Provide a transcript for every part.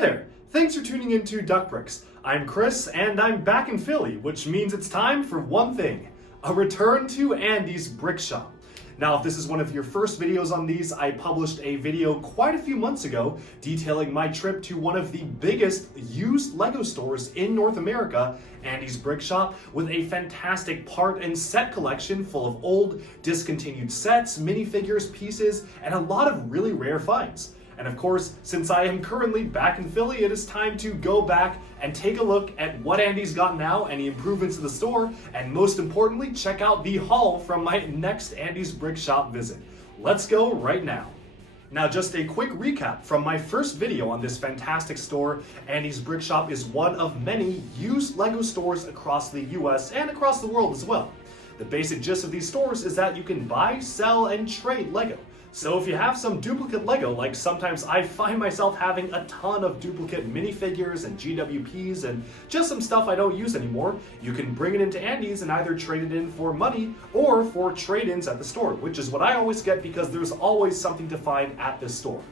there! Thanks for tuning in to Duck Bricks. I'm Chris, and I'm back in Philly, which means it's time for one thing: a return to Andy's Brick Shop. Now, if this is one of your first videos on these, I published a video quite a few months ago detailing my trip to one of the biggest used LEGO stores in North America, Andy's Brick Shop, with a fantastic part and set collection full of old, discontinued sets, minifigures, pieces, and a lot of really rare finds. And of course, since I am currently back in Philly, it is time to go back and take a look at what Andy's got now, any improvements to the store, and most importantly, check out the haul from my next Andy's Brick Shop visit. Let's go right now. Now, just a quick recap from my first video on this fantastic store. Andy's Brick Shop is one of many used LEGO stores across the US and across the world as well. The basic gist of these stores is that you can buy, sell, and trade LEGO. So if you have some duplicate LEGO, like sometimes I find myself having a ton of duplicate minifigures and GWPs and just some stuff I don't use anymore, you can bring it into Andy's and either trade it in for money or for trade-ins at the store, which is what I always get because there's always something to find at this store.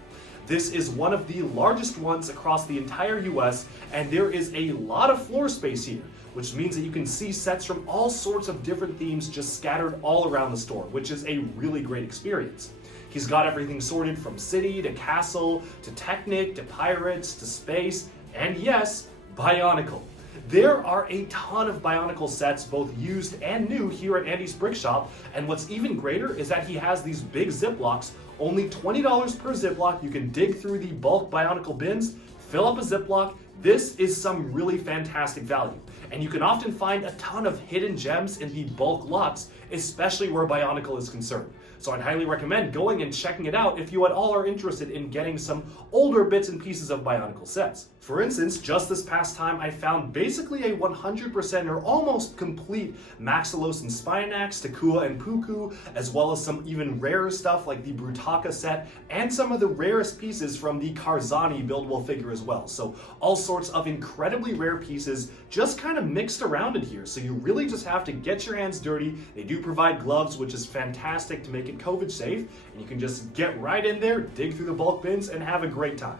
This is one of the largest ones across the entire US, and there is a lot of floor space here, which means that you can see sets from all sorts of different themes just scattered all around the store, which is a really great experience. He's got everything sorted from city to castle to Technic to pirates to space, and yes, Bionicle. There are a ton of Bionicle sets, both used and new, here at Andy's Brick Shop, and what's even greater is that he has these big Ziplocs, only $20 per Ziploc. You can dig through the bulk Bionicle bins, fill up a Ziploc. This is some really fantastic value, and you can often find a ton of hidden gems in the bulk lots, especially where Bionicle is concerned. So I'd highly recommend going and checking it out if you at all are interested in getting some older bits and pieces of Bionicle sets. For instance, just this past time, I found basically a 100% or almost complete Maxilos and Spinax, Takua and Puku, as well as some even rarer stuff like the Brutaka set, and some of the rarest pieces from the Karzani buildable figure as well. So all sorts of incredibly rare pieces just kind of mixed around in here. So you really just have to get your hands dirty. They do provide gloves, which is fantastic to make it COVID safe, and you can just get right in there, dig through the bulk bins, and have a great time.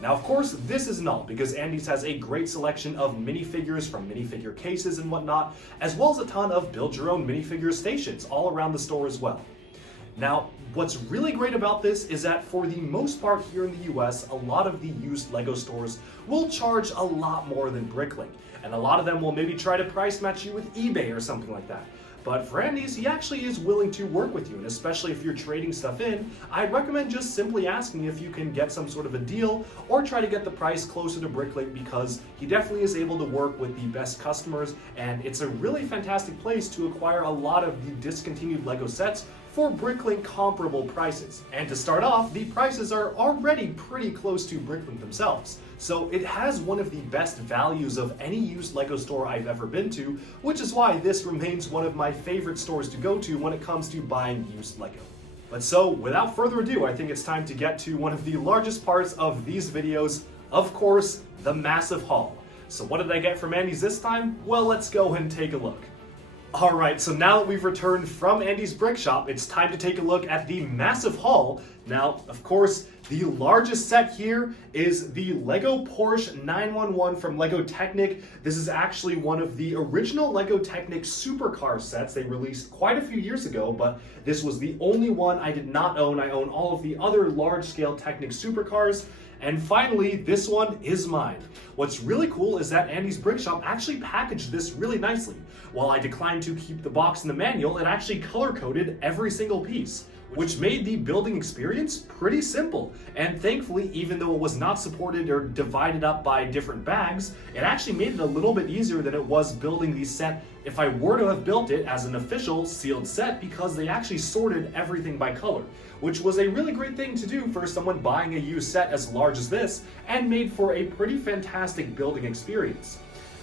Now, of course, this isn't all, because Andy's has a great selection of minifigures from minifigure cases and whatnot, as well as a ton of build-your-own minifigure stations all around the store as well. Now, what's really great about this is that for the most part here in the US, a lot of the used LEGO stores will charge a lot more than Bricklink, and a lot of them will maybe try to price match you with eBay or something like that. But for Andy's, he actually is willing to work with you, and especially if you're trading stuff in, I'd recommend just simply asking if you can get some sort of a deal or try to get the price closer to Bricklink, because he definitely is able to work with the best customers, and it's a really fantastic place to acquire a lot of the discontinued LEGO sets for Bricklink comparable prices. And to start off, the prices are already pretty close to Bricklink themselves. So it has one of the best values of any used LEGO store I've ever been to, which is why this remains one of my favorite stores to go to when it comes to buying used LEGO. But so, without further ado, I think it's time to get to one of the largest parts of these videos, of course, the massive haul. So what did I get from Andy's this time? Well, let's go and take a look. Alright, so now that we've returned from Andy's Brick Shop, it's time to take a look at the massive haul. Now, of course, the largest set here is the LEGO Porsche 911 from LEGO Technic. This is actually one of the original LEGO Technic supercar sets they released quite a few years ago, but this was the only one I did not own. I own all of the other large-scale Technic supercars. And finally, this one is mine. What's really cool is that Andy's Brick Shop actually packaged this really nicely. While I declined to keep the box in the manual, it actually color-coded every single piece, which made the building experience pretty simple. And thankfully, even though it was not supported or divided up by different bags, it actually made it a little bit easier than it was building the set if I were to have built it as an official sealed set, because they actually sorted everything by color, which was a really great thing to do for someone buying a used set as large as this, and made for a pretty fantastic building experience.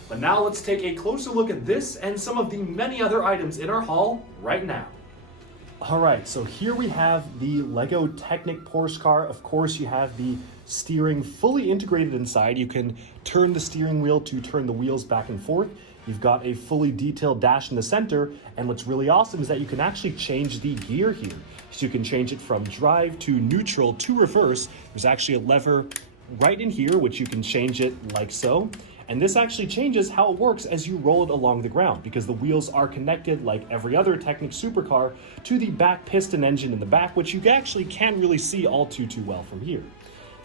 But now let's take a closer look at this and some of the many other items in our haul right now. Alright, so here we have the LEGO Technic Porsche car. Of course, you have the steering fully integrated inside. You can turn the steering wheel to turn the wheels back and forth. You've got a fully detailed dash in the center, and what's really awesome is that you can actually change the gear here. So you can change it from drive to neutral to reverse. There's actually a lever right in here, which you can change it like so. And this actually changes how it works as you roll it along the ground, because the wheels are connected like every other Technic supercar to the back piston engine in the back, which you actually can't really see all too well from here.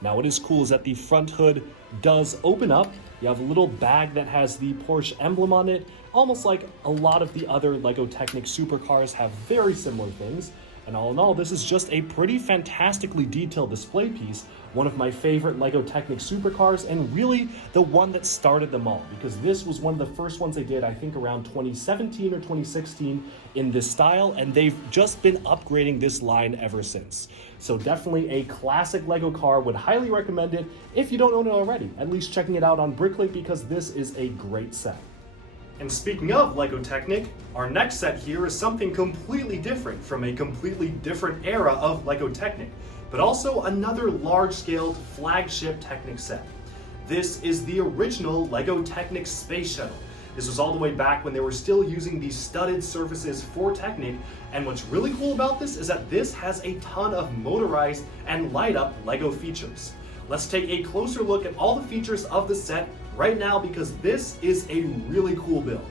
Now, what is cool is that the front hood does open up. You have a little bag that has the Porsche emblem on it, almost like a lot of the other LEGO Technic supercars have very similar things. And all in all, this is just a pretty fantastically detailed display piece, one of my favorite LEGO Technic supercars, and really the one that started them all, because this was one of the first ones they did, I think around 2017 or 2016 in this style, and they've just been upgrading this line ever since. So definitely a classic LEGO car, would highly recommend it if you don't own it already, at least checking it out on Bricklink, because this is a great set. And speaking of LEGO Technic, our next set here is something completely different from a completely different era of LEGO Technic, but also another large-scale flagship Technic set. This is the original LEGO Technic Space Shuttle. This was all the way back when they were still using these studded surfaces for Technic, and what's really cool about this is that this has a ton of motorized and light-up LEGO features. Let's take a closer look at all the features of the set right now, because this is a really cool build.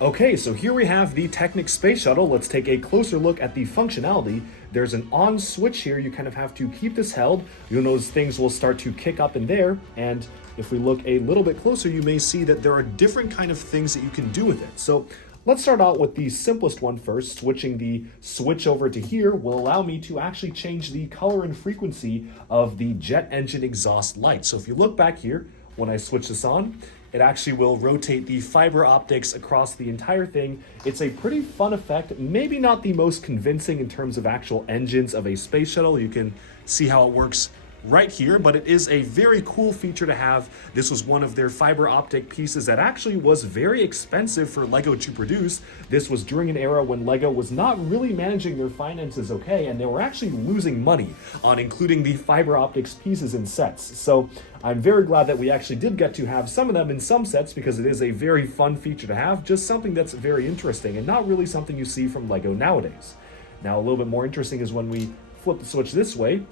Okay, so here we have the Technic Space Shuttle. Let's take a closer look at the functionality. There's an on switch here. You kind of have to keep this held. You'll notice things will start to kick up in there. And if we look a little bit closer, you may see that there are different kind of things that you can do with it. So let's start out with the simplest one first. Switching the switch over to here will allow me to actually change the color and frequency of the jet engine exhaust light. So if you look back here, when I switch this on, it actually will rotate the fiber optics across the entire thing. It's a pretty fun effect, maybe not the most convincing in terms of actual engines of a space shuttle. You can see how it works right here, but it is a very cool feature to have. This was one of their fiber optic pieces that actually was very expensive for LEGO to produce. This was during an era when LEGO was not really managing their finances okay, and they were actually losing money on including the fiber optics pieces in sets. So I'm very glad that we actually did get to have some of them in some sets, because it is a very fun feature to have, just something that's very interesting and not really something you see from LEGO nowadays. Now, a little bit more interesting is when we flip the switch this way,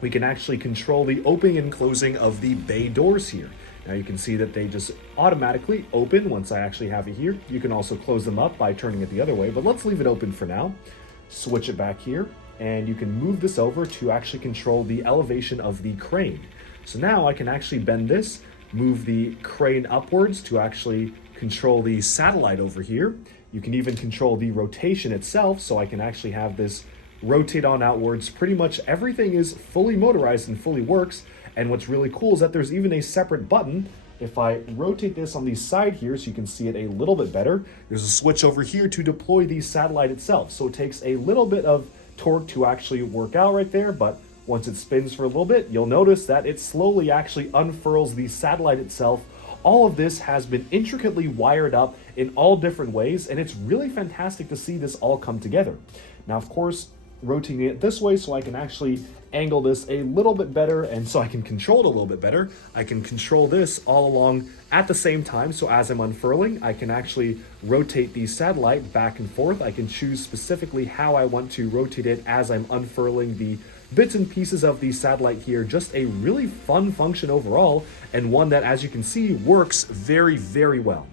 we can actually control the opening and closing of the bay doors here. Now you can see that they just automatically open once I actually have it here. You can also close them up by turning it the other way, but let's leave it open for now. Switch it back here, and you can move this over to actually control the elevation of the crane. So now I can actually bend this, move the crane upwards to actually control the satellite over here. You can even control the rotation itself, so I can actually have this rotate on outwards. Pretty much everything is fully motorized and fully works. And what's really cool is that there's even a separate button. If I rotate this on the side here so you can see it a little bit better, there's a switch over here to deploy the satellite itself. So it takes a little bit of torque to actually work out right there, but once it spins for a little bit, you'll notice that it slowly actually unfurls the satellite itself. All of this has been intricately wired up in all different ways, and it's really fantastic to see this all come together. Now, of course, rotating it this way so I can actually angle this a little bit better, and so I can control it a little bit better. I can control this all along at the same time, so as I'm unfurling, I can actually rotate the satellite back and forth. I can choose specifically how I want to rotate it as I'm unfurling the bits and pieces of the satellite here. Just a really fun function overall, and one that, as you can see, works very, very well.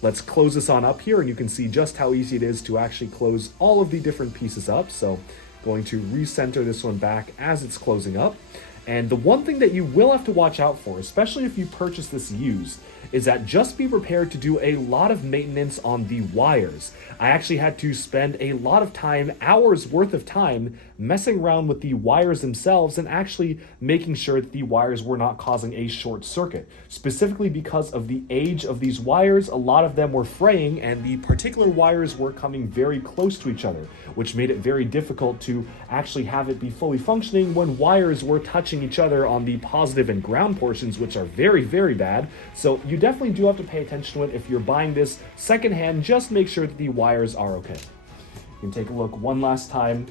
Let's close this on up here, and you can see just how easy it is to actually close all of the different pieces up. So going to recenter this one back as it's closing up. And the one thing that you will have to watch out for, especially if you purchase this used, is that just be prepared to do a lot of maintenance on the wires. I actually had to spend a lot of time, hours worth of time, messing around with the wires themselves and actually making sure that the wires were not causing a short circuit. Specifically because of the age of these wires, a lot of them were fraying, and the particular wires were coming very close to each other, which made it very difficult to actually have it be fully functioning when wires were touching each other on the positive and ground portions, which are very, very bad. So you definitely do have to pay attention to it. If you're buying this secondhand, just make sure that the wires are okay. You can take a look one last time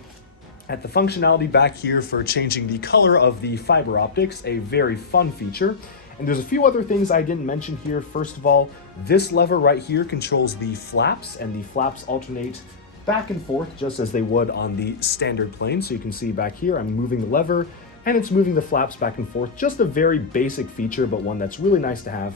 at the functionality back here for changing the color of the fiber optics, a very fun feature. And there's a few other things I didn't mention here. First of all, this lever right here controls the flaps, and the flaps alternate back and forth just as they would on the standard plane. So you can see back here, I'm moving the lever, and it's moving the flaps back and forth. Just a very basic feature, but one that's really nice to have.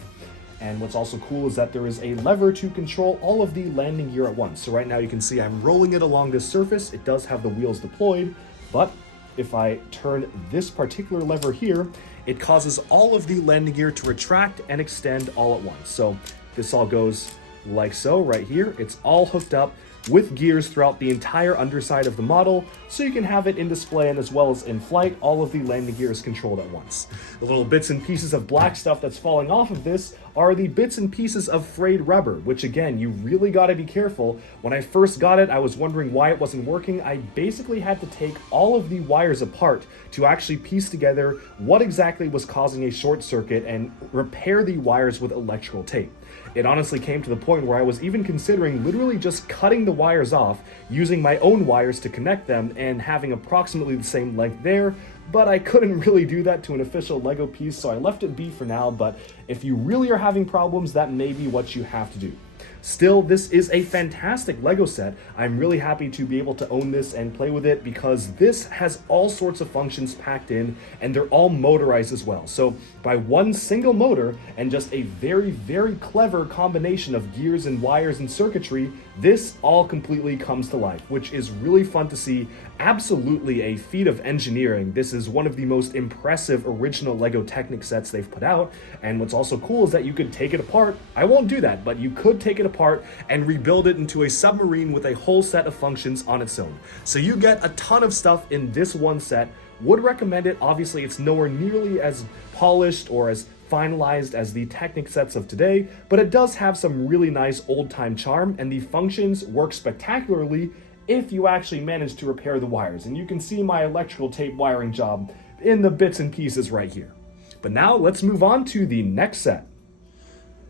And what's also cool is that there is a lever to control all of the landing gear at once. So right now you can see I'm rolling it along this surface. It does have the wheels deployed, but if I turn this particular lever here, it causes all of the landing gear to retract and extend all at once. So this all goes like so right here. It's all hooked up with gears throughout the entire underside of the model, so you can have it in display and as well as in flight, all of the landing gear is controlled at once. The little bits and pieces of black stuff that's falling off of this are the bits and pieces of frayed rubber, which again, you really gotta be careful. When I first got it, I was wondering why it wasn't working. I basically had to take all of the wires apart to actually piece together what exactly was causing a short circuit and repair the wires with electrical tape. It honestly came to the point where I was even considering literally just cutting the wires off, using my own wires to connect them, and having approximately the same length there, but I couldn't really do that to an official Lego piece, so I left it be for now. But if you really are having problems, that may be what you have to do. Still, this is a fantastic Lego set. I'm really happy to be able to own this and play with it because this has all sorts of functions packed in, and they're all motorized as well. So by one single motor and just a very, very clever combination of gears and wires and circuitry, this all completely comes to life, which is really fun to see. Absolutely a feat of engineering. This is one of the most impressive original Lego Technic sets they've put out, and what's also cool is that you could take it apart. I won't do that, but you could take it apart and rebuild it into a submarine with a whole set of functions on its own. So you get a ton of stuff in this one set. Would recommend it. Obviously, it's nowhere nearly as polished or as finalized as the Technic sets of today, but it does have some really nice old-time charm, and the functions work spectacularly if you actually manage to repair the wires. And you can see my electrical tape wiring job in the bits and pieces right here. But now let's move on to the next set.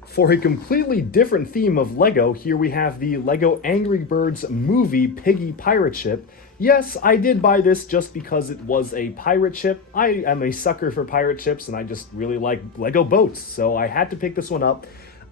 For a completely different theme of Lego, here we have the Lego Angry Birds movie Piggy pirate ship. Yes, I did buy this just because it was a pirate ship. I am a sucker for pirate ships, and I just really like Lego boats, so I had to pick this one up.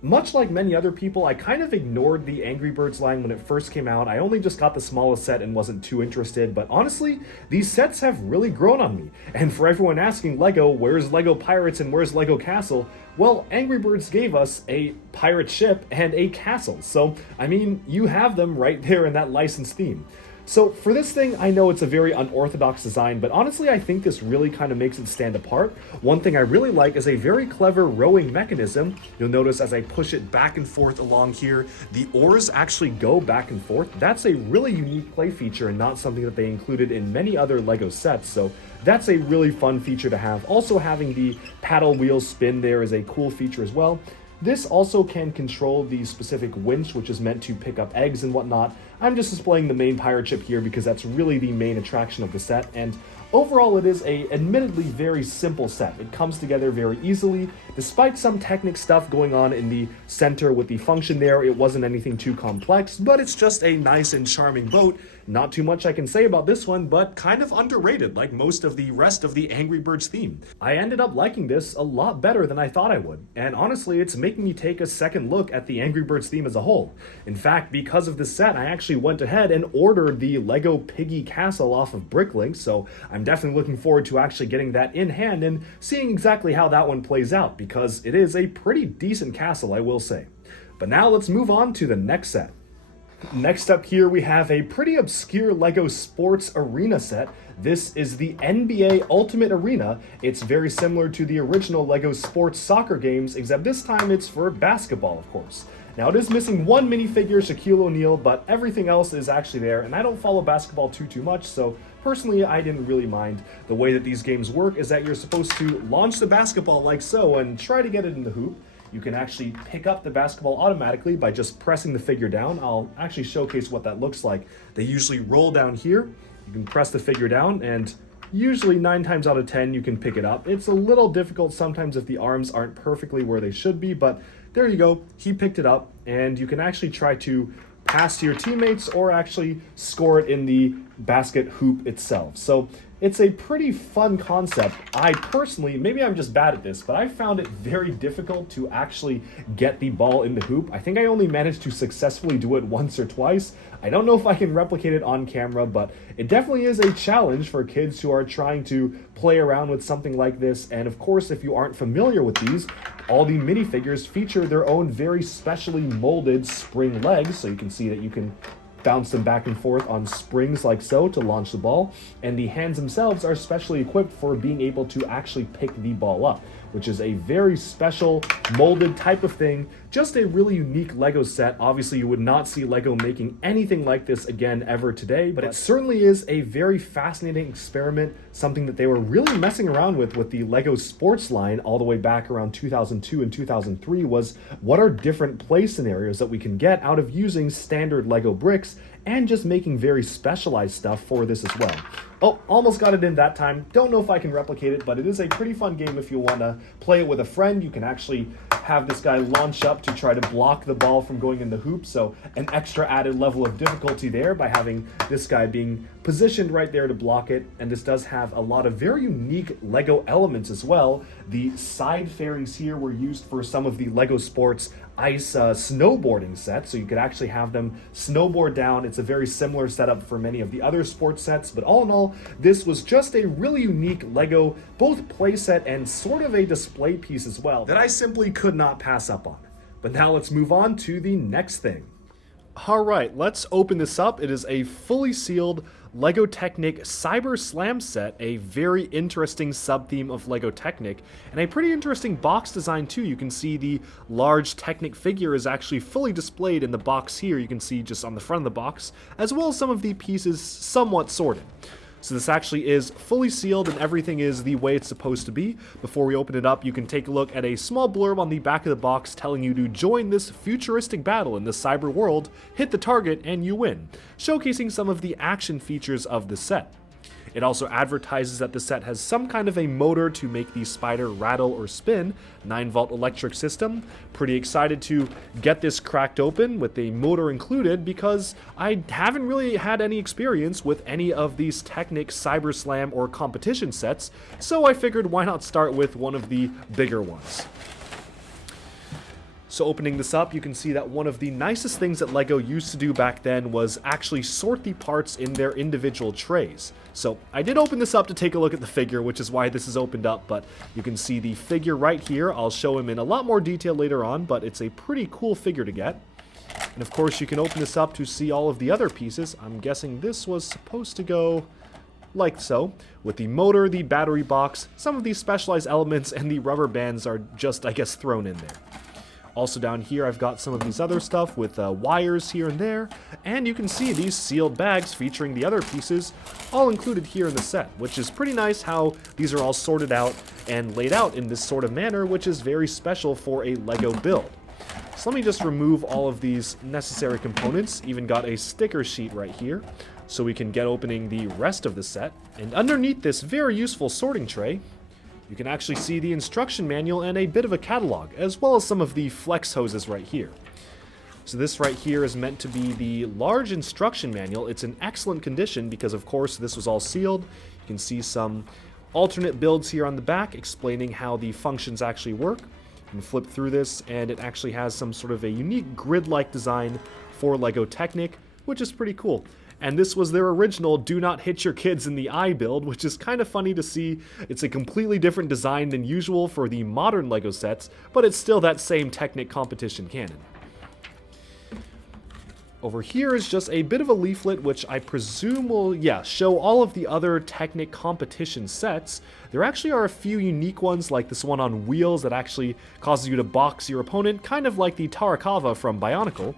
Much like many other people, I kind of ignored the Angry Birds line when it first came out. I only just got the smallest set and wasn't too interested, but honestly, these sets have really grown on me. And for everyone asking Lego, where's Lego Pirates and where's Lego Castle? Well, Angry Birds gave us a pirate ship and a castle. So, I mean, you have them right there in that licensed theme. So for this thing, I know it's a very unorthodox design, but honestly I think this really kind of makes it stand apart. One thing I really like is a very clever rowing mechanism. You'll notice as I push it back and forth along here, the oars actually go back and forth. That's a really unique play feature and not something that they included in many other Lego sets, so that's a really fun feature to have. Also having the paddle wheels spin there is a cool feature as well. This also can control the specific winch, which is meant to pick up eggs and whatnot. I'm just displaying the main pirate ship here because that's really the main attraction of the set, and overall it is a admittedly very simple set. It comes together very easily. Despite some Technic stuff going on in the center with the function there, it wasn't anything too complex, but it's just a nice and charming boat. Not too much I can say about this one, but kind of underrated like most of the rest of the Angry Birds theme. I ended up liking this a lot better than I thought I would, and honestly it's making me take a second look at the Angry Birds theme as a whole. In fact, because of this set, I actually went ahead and ordered the Lego Piggy Castle off of Bricklink, so I'm definitely looking forward to actually getting that in hand and seeing exactly how that one plays out, because it is a pretty decent castle, I will say. But now let's move on to the next set. Next up here we have a pretty obscure Lego Sports Arena set. This is the NBA Ultimate Arena. It's very similar to the original Lego Sports Soccer games, except this time it's for basketball, of course. Now it is missing one minifigure, Shaquille O'Neal, but everything else is actually there, and I don't follow basketball too much, so personally I didn't really mind. The way that these games work is that you're supposed to launch the basketball like so and try to get it in the hoop. You can actually pick up the basketball automatically by just pressing the figure down. I'll actually showcase what that looks like. They usually roll down here. You can press the figure down, and usually 9 times out of 10 you can pick it up. It's a little difficult sometimes if the arms aren't perfectly where they should be, but there you go. He picked it up, and you can actually try to pass to your teammates or actually score it in the basket hoop itself. So It's a pretty fun concept. I personally, maybe I'm just bad at this, but I found it very difficult to actually get the ball in the hoop. I think I only managed to successfully do it once or twice. I don't know if I can replicate it on camera, but it definitely is a challenge for kids who are trying to play around with something like this. And of course, if you aren't familiar with these, all the minifigures feature their own very specially molded spring legs, so you can see that you can bounce them back and forth on springs like so to launch the ball, and the hands themselves are specially equipped for being able to actually pick the ball up, which is a very special molded type of thing. Just a really unique Lego set. Obviously, you would not see Lego making anything like this again ever today, but it certainly is a very fascinating experiment, something that they were really messing around with the Lego sports line all the way back around 2002 and 2003 was what are different play scenarios that we can get out of using standard Lego bricks and just making very specialized stuff for this as well. Oh, almost got it in that time. Don't know if I can replicate it, but it is a pretty fun game if you want to play it with a friend. You can actually have this guy launch up to try to block the ball from going in the hoop, so an extra added level of difficulty there by having this guy being positioned right there to block it. And this does have a lot of very unique Lego elements as well. The side fairings here were used for some of the Lego Sports ice snowboarding sets, so you could actually have them snowboard down. It's a very similar setup for many of the other sports sets, but all in all, this was just a really unique Lego both playset and sort of a display piece as well that I simply could not pass up on. But now let's move on to the next thing. All right, let's open this up. It is a fully sealed Lego Technic Cyber Slam set, a very interesting sub-theme of Lego Technic, and a pretty interesting box design too. You can see the large Technic figure is actually fully displayed in the box here. You can see just on the front of the box, as well as some of the pieces somewhat sorted. So this actually is fully sealed and everything is the way it's supposed to be. Before we open it up, you can take a look at a small blurb on the back of the box telling you to join this futuristic battle in the cyber world, hit the target, and you win, showcasing some of the action features of the set. It also advertises that the set has some kind of a motor to make the spider rattle or spin, 9-volt electric system. Pretty excited to get this cracked open with a motor included because I haven't really had any experience with any of these Technic Cyber Slam or competition sets, so I figured why not start with one of the bigger ones. So opening this up, you can see that one of the nicest things that Lego used to do back then was actually sort the parts in their individual trays. So I did open this up to take a look at the figure, which is why this is opened up, but you can see the figure right here. I'll show him in a lot more detail later on, but it's a pretty cool figure to get. And of course, you can open this up to see all of the other pieces. I'm guessing this was supposed to go like so, with the motor, the battery box, some of these specialized elements, and the rubber bands are just, I guess, thrown in there. Also down here, I've got some of these other stuff with wires here and there, and you can see these sealed bags featuring the other pieces all included here in the set, which is pretty nice how these are all sorted out and laid out in this sort of manner, which is very special for a Lego build. So let me just remove all of these necessary components, even got a sticker sheet right here, so we can get opening the rest of the set. And underneath this very useful sorting tray, you can actually see the instruction manual and a bit of a catalog, as well as some of the flex hoses right here. So this right here is meant to be the large instruction manual. It's in excellent condition because, of course, this was all sealed. You can see some alternate builds here on the back explaining how the functions actually work. You can flip through this, and it actually has some sort of a unique grid-like design for Lego Technic, which is pretty cool. And this was their original Do Not Hit Your Kids in the Eye build, which is kind of funny to see. It's a completely different design than usual for the modern Lego sets, but it's still that same Technic competition canon. Over here is just a bit of a leaflet, which I presume will, show all of the other Technic competition sets. There actually are a few unique ones, like this one on wheels that actually causes you to box your opponent, kind of like the Tarakawa from Bionicle.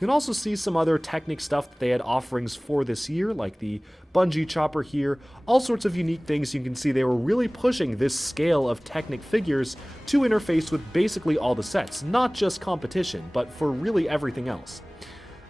You can also see some other Technic stuff that they had offerings for this year, like the bungee chopper here, all sorts of unique things. You can see they were really pushing this scale of Technic figures to interface with basically all the sets, not just competition, but for really everything else.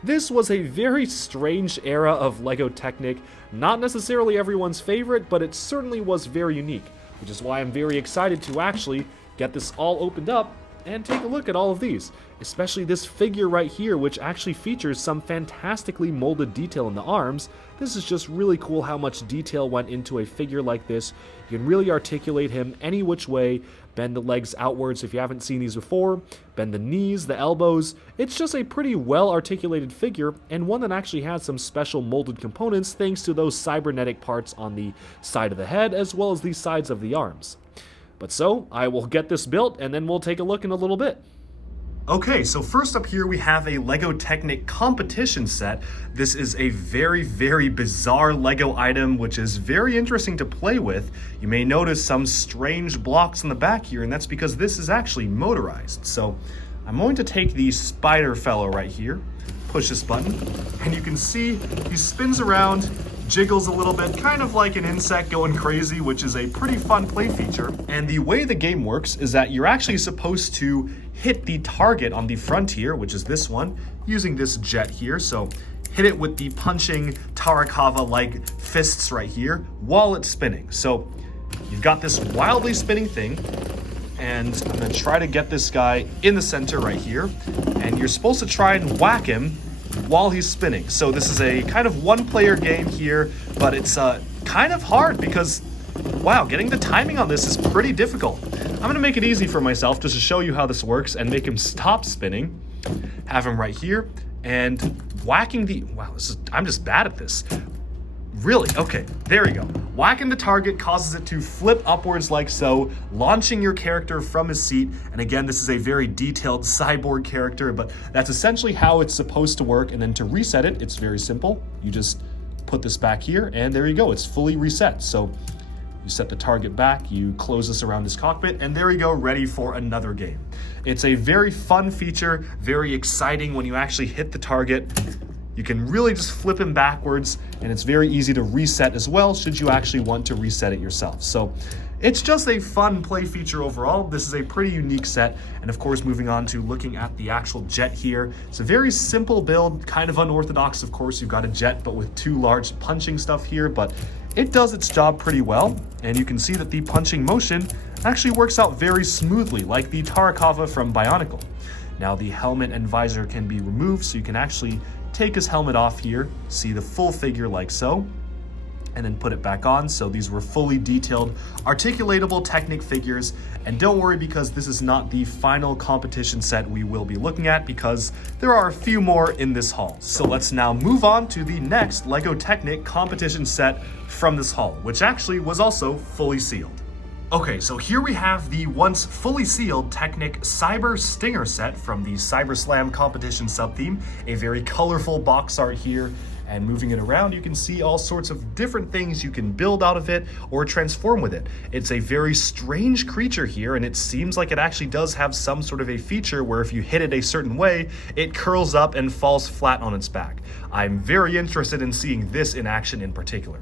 This was a very strange era of Lego Technic, not necessarily everyone's favorite, but it certainly was very unique, which is why I'm very excited to actually get this all opened up and take a look at all of these, especially this figure right here, which actually features some fantastically molded detail in the arms. This is just really cool how much detail went into a figure like this. You can really articulate him any which way, bend the legs outwards if you haven't seen these before, bend the knees, the elbows. It's just a pretty well articulated figure, and one that actually has some special molded components thanks to those cybernetic parts on the side of the head as well as the sides of the arms. But so, I will get this built and then we'll take a look in a little bit. Okay, so first up here we have a LEGO Technic Competition Set. This is a very, very bizarre LEGO item which is very interesting to play with. You may notice some strange blocks in the back here, and that's because this is actually motorized. So I'm going to take the spider fellow right here, push this button, and you can see he spins around, jiggles a little bit, kind of like an insect going crazy, which is a pretty fun play feature. And the way the game works is that you're actually supposed to hit the target on the front here, which is this one, using this jet here. So hit it with the punching Tarkava-like fists right here while it's spinning. So you've got this wildly spinning thing, and I'm gonna try to get this guy in the center right here, and you're supposed to try and whack him while he's spinning. So this is a kind of one-player game here, but it's kind of hard because, wow, getting the timing on this is pretty difficult. I'm gonna make it easy for myself just to show you how this works and make him stop spinning. Have him right here and whacking the, wow, I'm just bad at this. Really? Okay, there we go. Whacking the target causes it to flip upwards like so, launching your character from his seat. And again, this is a very detailed cyborg character, but that's essentially how it's supposed to work. And then to reset it, it's very simple. You just put this back here, and there you go. It's fully reset. So you set the target back, you close this around his cockpit, and there you go, ready for another game. It's a very fun feature, very exciting when you actually hit the target. You can really just flip him backwards, and it's very easy to reset as well should you actually want to reset it yourself. So it's just a fun play feature overall. This is a pretty unique set. And of course, moving on to looking at the actual jet here. It's a very simple build, kind of unorthodox. Of course, you've got a jet, but with two large punching stuff here, but it does its job pretty well. And you can see that the punching motion actually works out very smoothly, like the Tarkava from Bionicle. Now the helmet and visor can be removed, so you can actually take his helmet off here, see the full figure like so, and then put it back on. So these were fully detailed, articulatable Technic figures. And don't worry, because this is not the final competition set we will be looking at, because there are a few more in this haul. So let's now move on to the next LEGO Technic competition set from this haul, which actually was also fully sealed. Okay, so here we have the once fully sealed Technic Cyber Stinger set from the Cyber Slam competition sub-theme. A very colorful box art here, and moving it around, you can see all sorts of different things you can build out of it or transform with it. It's a very strange creature here, and it seems like it actually does have some sort of a feature where if you hit it a certain way, it curls up and falls flat on its back. I'm very interested in seeing this in action in particular.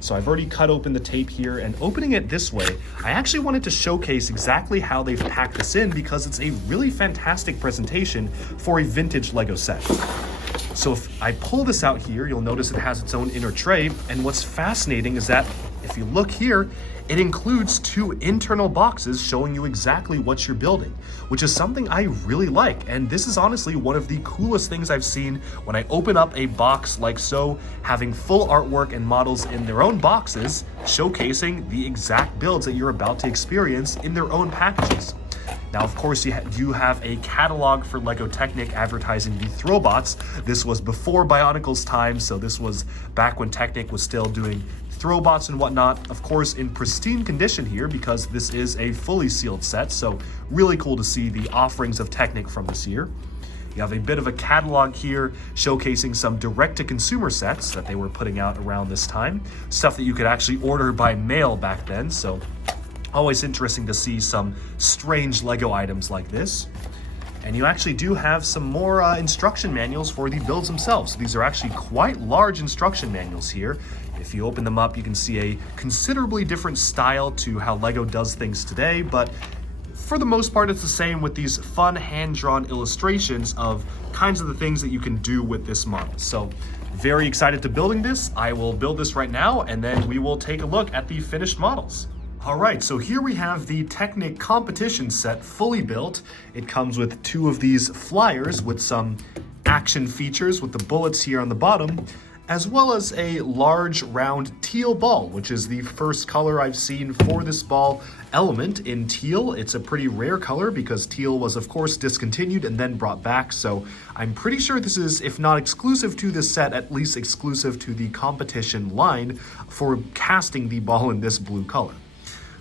So I've already cut open the tape here, and opening it this way, I actually wanted to showcase exactly how they've packed this in, because it's a really fantastic presentation for a vintage LEGO set. So if I pull this out here, you'll notice it has its own inner tray, and what's fascinating is that if you look here, it includes two internal boxes showing you exactly what you're building, which is something I really like. And this is honestly one of the coolest things I've seen when I open up a box like so, having full artwork and models in their own boxes, showcasing the exact builds that you're about to experience in their own packages. Now, of course, you do have a catalog for LEGO Technic advertising the Throwbots. This was before Bionicle's time, so this was back when Technic was still doing Throwbots and whatnot. Of course, in pristine condition here, because this is a fully sealed set, so really cool to see the offerings of Technic from this year. You have a bit of a catalog here showcasing some direct-to-consumer sets that they were putting out around this time. Stuff that you could actually order by mail back then, so always interesting to see some strange LEGO items like this. And you actually do have some more instruction manuals for the builds themselves. These are actually quite large instruction manuals here. If you open them up, you can see a considerably different style to how LEGO does things today, but for the most part, it's the same with these fun hand-drawn illustrations of kinds of the things that you can do with this model. So very excited to building this. I will build this right now, and then we will take a look at the finished models. All right, so here we have the Technic Competition Set fully built. It comes with 2 of these flyers with some action features with the bullets here on the bottom, as well as a large round teal ball, which is the first color I've seen for this ball element in teal. It's a pretty rare color because teal was of course discontinued and then brought back, so I'm pretty sure this is, if not exclusive to this set, at least exclusive to the competition line for casting the ball in this blue color.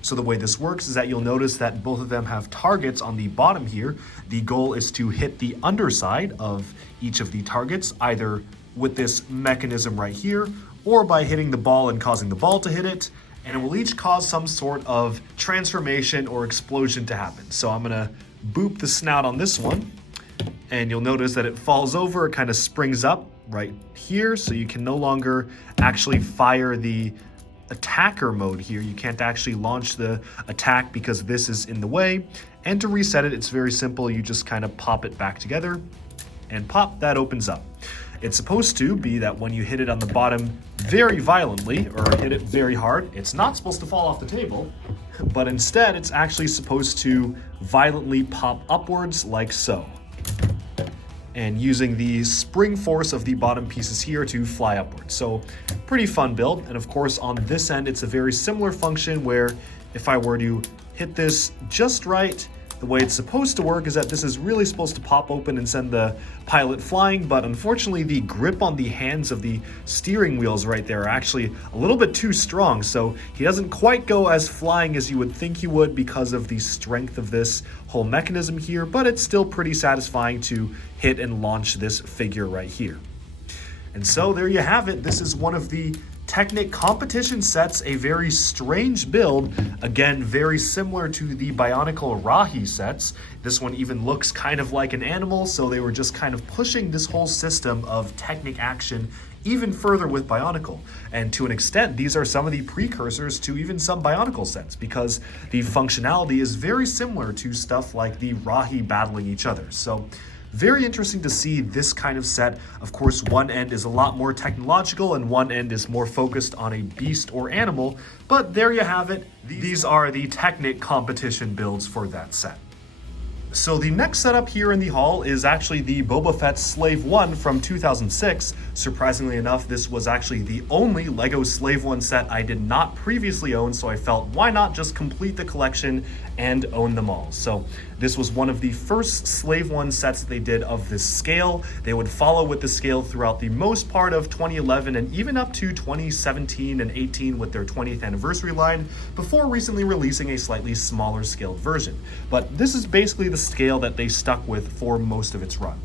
So the way this works is that you'll notice that both of them have targets on the bottom here. The goal is to hit the underside of each of the targets, either with this mechanism right here, or by hitting the ball and causing the ball to hit it, and it will each cause some sort of transformation or explosion to happen. So I'm gonna boop the snout on this one, and you'll notice that it falls over, it kind of springs up right here, so you can no longer actually fire the attacker mode here. You can't actually launch the attack because this is in the way. And to reset it, it's very simple. You just kind of pop it back together and pop, that opens up. It's supposed to be that when you hit it on the bottom very violently or hit it very hard, it's not supposed to fall off the table, but instead it's actually supposed to violently pop upwards like so, and using the spring force of the bottom pieces here to fly upwards. So pretty fun build. And of course on this end, it's a very similar function where if I were to hit this just right, the way it's supposed to work is that this is really supposed to pop open and send the pilot flying, but unfortunately the grip on the hands of the steering wheels right there are actually a little bit too strong, so he doesn't quite go as flying as you would think he would because of the strength of this whole mechanism here, but it's still pretty satisfying to hit and launch this figure right here. And so there you have it. This is one of the Technic Competition Sets, a very strange build. Again, very similar to the Bionicle Rahi sets. This one even looks kind of like an animal, so they were just kind of pushing this whole system of Technic action even further with Bionicle. And to an extent, these are some of the precursors to even some Bionicle sets because the functionality is very similar to stuff like the Rahi battling each other. So very interesting to see this kind of set. Of course, one end is a lot more technological and one end is more focused on a beast or animal, but there you have it. These are the Technic competition builds for that set. So the next setup here in the haul is actually the Boba Fett Slave 1 from 2006. Surprisingly enough, this was actually the only LEGO Slave 1 set I did not previously own, so I felt why not just complete the collection and own them all. So this was one of the first Slave 1 sets that they did of this scale. They would follow with the scale throughout the most part of 2011 and even up to 2017 and 18 with their 20th anniversary line, before recently releasing a slightly smaller scaled version. But this is basically the scale that they stuck with for most of its run.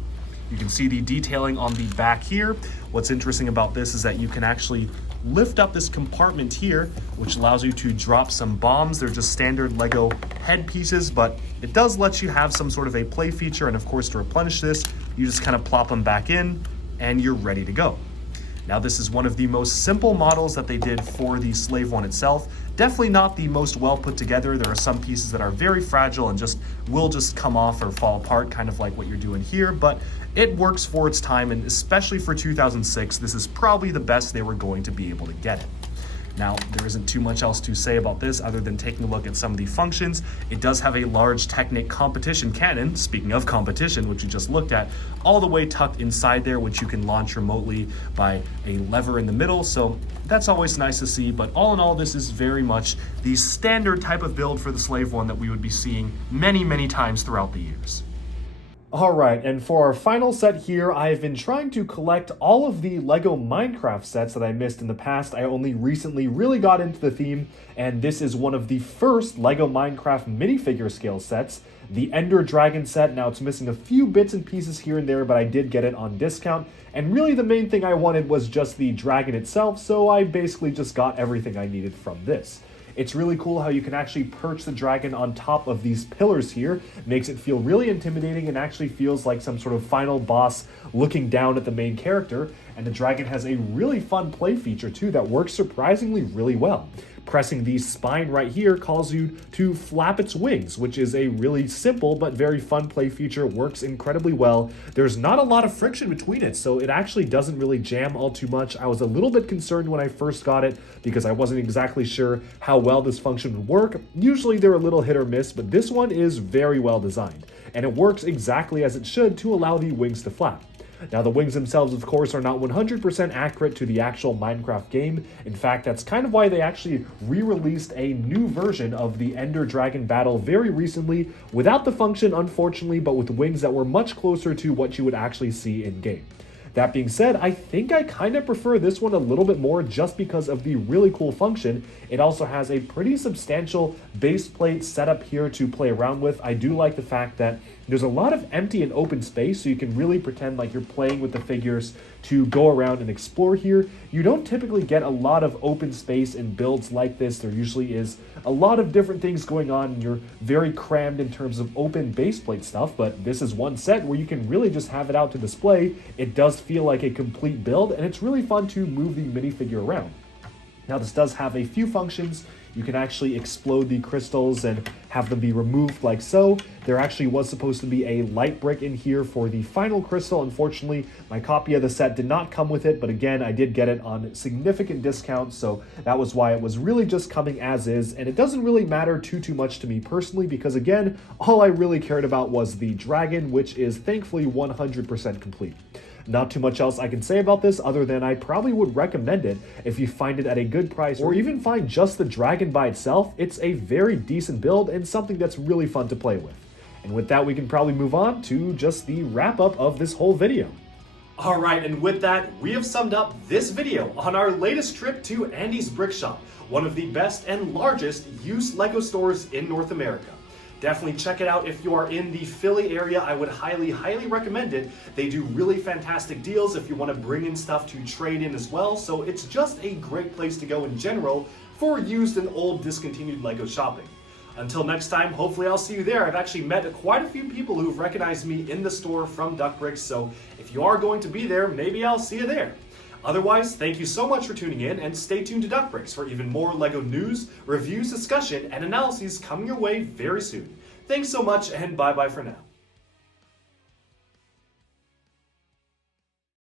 You can see the detailing on the back here. What's interesting about this is that you can actually lift up this compartment here, which allows you to drop some bombs. They're just standard LEGO head pieces, but it does let you have some sort of a play feature. And of course, to replenish this, you just kind of plop them back in and you're ready to go. Now, this is one of the most simple models that they did for the Slave 1 itself. Definitely not the most well put together. There are some pieces that are very fragile and will just come off or fall apart, kind of like what you're doing here, but it works for its time, and especially for 2006, this is probably the best they were going to be able to get it. Now, there isn't too much else to say about this other than taking a look at some of the functions. It does have a large Technic competition cannon, speaking of competition, which you just looked at, all the way tucked inside there, which you can launch remotely by a lever in the middle, so that's always nice to see. But all in all, this is very much the standard type of build for the Slave 1 that we would be seeing many, many times throughout the years. Alright, and for our final set here, I've been trying to collect all of the LEGO Minecraft sets that I missed in the past. I only recently really got into the theme, and this is one of the first LEGO Minecraft minifigure scale sets, the Ender Dragon set. Now, it's missing a few bits and pieces here and there, but I did get it on discount, and really the main thing I wanted was just the dragon itself, so I basically just got everything I needed from this. It's really cool how you can actually perch the dragon on top of these pillars here. It makes it feel really intimidating and actually feels like some sort of final boss looking down at the main character. And the dragon has a really fun play feature too that works surprisingly really well. pressing the spine right here causes you to flap its wings, which is a really simple but very fun play feature. Works incredibly well. There's not a lot of friction between it, so it actually doesn't really jam all too much. I was a little bit concerned when I first got it because I wasn't exactly sure how well this function would work. Usually they're a little hit or miss, but this one is very well designed, and it works exactly as it should to allow the wings to flap. Now, the wings themselves, of course, are not 100% accurate to the actual Minecraft game. In fact, that's kind of why they actually re-released a new version of the Ender Dragon battle very recently, without the function, unfortunately, but with wings that were much closer to what you would actually see in-game. That being said, I think I kind of prefer this one a little bit more just because of the really cool function. It also has a pretty substantial base plate setup here to play around with. I do like the fact that there's a lot of empty and open space, so you can really pretend like you're playing with the figures to go around and explore here. You don't typically get a lot of open space in builds like this. There usually is a lot of different things going on, and you're very crammed in terms of open base plate stuff, but this is one set where you can really just have it out to display. It does feel like a complete build, and it's really fun to move the minifigure around. Now, this does have a few functions. You can actually explode the crystals and have them be removed like so. There actually was supposed to be a light brick in here for the final crystal. Unfortunately, my copy of the set did not come with it, but again, I did get it on significant discount, so that was why it was really just coming as is, and it doesn't really matter too much to me personally, because again, all I really cared about was the dragon, which is thankfully 100% complete. Not too much else I can say about this other than I probably would recommend it if you find it at a good price, or even find just the dragon by itself. It's a very decent build and something that's really fun to play with. And with that, we can probably move on to just the wrap up of this whole video. Alright, and with that, we have summed up this video on our latest trip to Andy's Brick Shop, one of the best and largest used LEGO stores in North America. Definitely check it out if you are in the Philly area. I would highly recommend it. They do really fantastic deals if you want to bring in stuff to trade in as well, so it's just a great place to go in general for used and old discontinued LEGO shopping. Until next time, hopefully I'll see you there. I've actually met quite a few people who've recognized me in the store from Duck Bricks, so if you are going to be there, maybe I'll see you there. Otherwise, thank you so much for tuning in, and stay tuned to Duck Bricks for even more LEGO news, reviews, discussion, and analyses coming your way very soon. Thanks so much, and bye-bye for now.